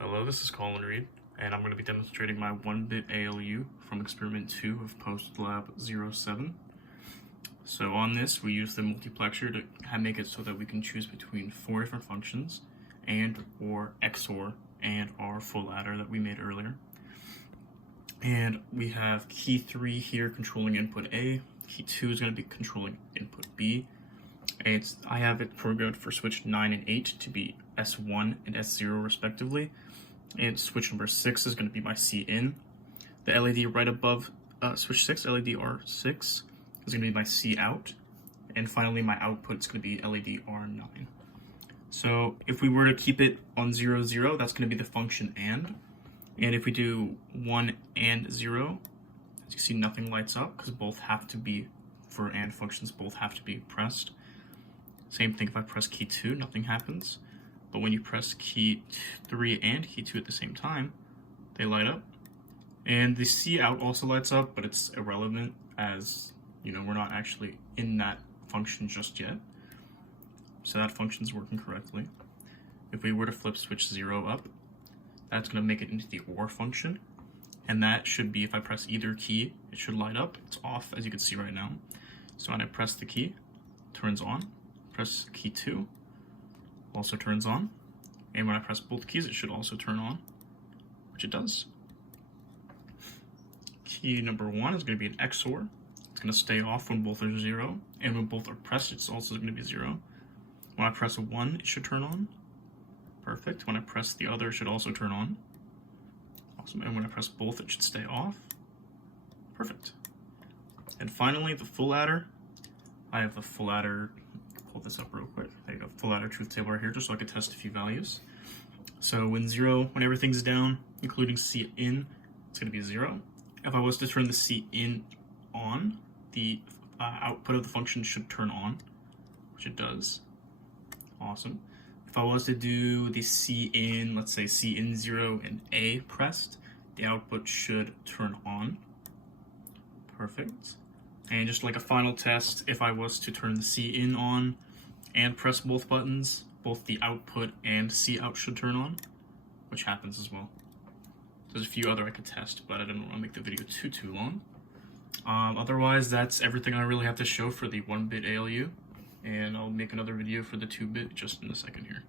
Hello, this is Colin Reed, and I'm going to be demonstrating my 1-bit ALU from experiment 2 of PostLab 07. So on this, we use the multiplexer to make it so that we can choose between 4 different functions, and or XOR, and our full adder that we made earlier. And we have key 3 here controlling input A, key 2 is going to be controlling input B, and I have it programmed for switch 9 and 8 to be S1 and S0 respectively, and switch number 6 is going to be my C in. The LED right above switch 6, LED R6, is going to be my C out, and finally my output is going to be LED R9. So if we were to keep it on 0, 0, that's going to be the function and if we do 1 and 0, as you see, nothing lights up because both have to be, for and functions, both have to be pressed. Same thing if I press key 2, nothing happens. But when you press key 3 and key 2 at the same time, they light up. And the C out also lights up, but it's irrelevant as, you know, we're not actually in that function just yet. So that function's working correctly. If we were to flip switch 0 up, that's going to make it into the OR function. And that should be, if I press either key, it should light up. It's off, as you can see right now. So when I press the key, it turns on. Press key 2, also turns on. And when I press both keys, it should also turn on, which it does. Key number 1 is going to be an XOR. It's going to stay off when both are 0. And when both are pressed, it's also going to be 0. When I press 1, it should turn on. Perfect. When I press the other, it should also turn on. Awesome. And when I press both, it should stay off. Perfect. And finally, the full adder. I have the full adder, pull this up real quick. There you go, full adder truth table right here, just so I could test a few values. So when everything's down, including C in, it's going to be 0. If I was to turn the C in on, the output of the function should turn on, which it does. Awesome. If I was to do the C in, let's say C in 0 and A pressed, the output should turn on. Perfect. And just like a final test, if I was to turn the C in on and press both buttons, both the output and C out should turn on, which happens as well. There's a few other I could test, but I didn't want to make the video too long. Otherwise, that's everything I really have to show for the 1-bit ALU. And I'll make another video for the 2-bit just in a second here.